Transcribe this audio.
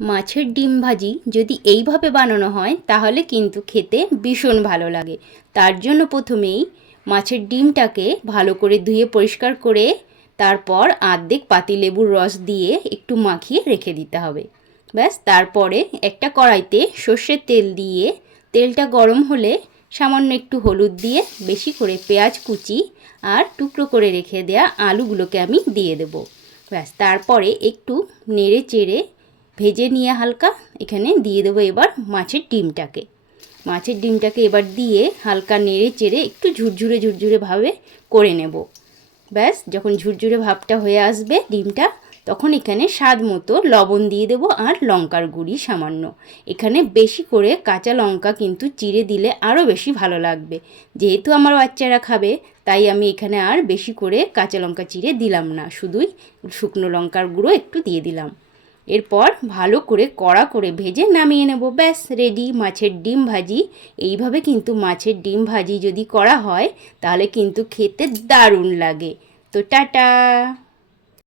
মাছের ডিম ভাজি যদি এইভাবে বানানো হয়, তাহলে কিন্তু খেতে ভীষণ ভালো লাগে। তার জন্য প্রথমেই মাছের ডিমটাকে ভালো করে ধুয়ে পরিষ্কার করে, তারপর আর্ধেক পাতিলেবুর রস দিয়ে একটু মাখিয়ে রেখে দিতে হবে। ব্যাস, তারপরে একটা কড়াইতে সর্ষের তেল দিয়ে, তেলটা গরম হলে সামান্য একটু হলুদ দিয়ে বেশি করে পেঁয়াজ কুচি আর টুকরো করে রেখে দেওয়া আলুগুলোকে আমি দিয়ে দেবো। ব্যাস, তারপরে একটু নেড়ে চেড়ে ভেজে নিয়ে হালকা এখানে দিয়ে দেবো এবার মাছের ডিমটাকে। মাছের ডিমটাকে এবার দিয়ে হালকা নেড়ে চেড়ে একটু ঝুরঝুরে ঝুরঝুরে ভাবে করে নেব। ব্যাস, যখন ঝুরঝুরে ভাবটা হয়ে আসবে ডিমটা, তখন এখানে স্বাদ মতো লবণ দিয়ে দেবো আর লঙ্কার গুঁড়ি সামান্য। এখানে বেশি করে কাঁচা লঙ্কা কিন্তু চিড়ে দিলে আরও বেশি ভালো লাগবে। যেহেতু আমার বাচ্চারা খাবে, তাই আমি এখানে আর বেশি করে কাঁচা লঙ্কা চিড়ে দিলাম না। শুধুই শুকনো লঙ্কার গুঁড়ো একটু দিয়ে দিলাম। এরপর ভালো করে কড়া করে ভেজে নামিয়ে নেব। ব্যাস রেডি মাছের ডিম ভাজি। এইভাবে কিন্তু মাছের ডিম ভাজি যদি করা হয়, তাহলে কিন্তু খেতে দারুণ লাগে। তো টাটা!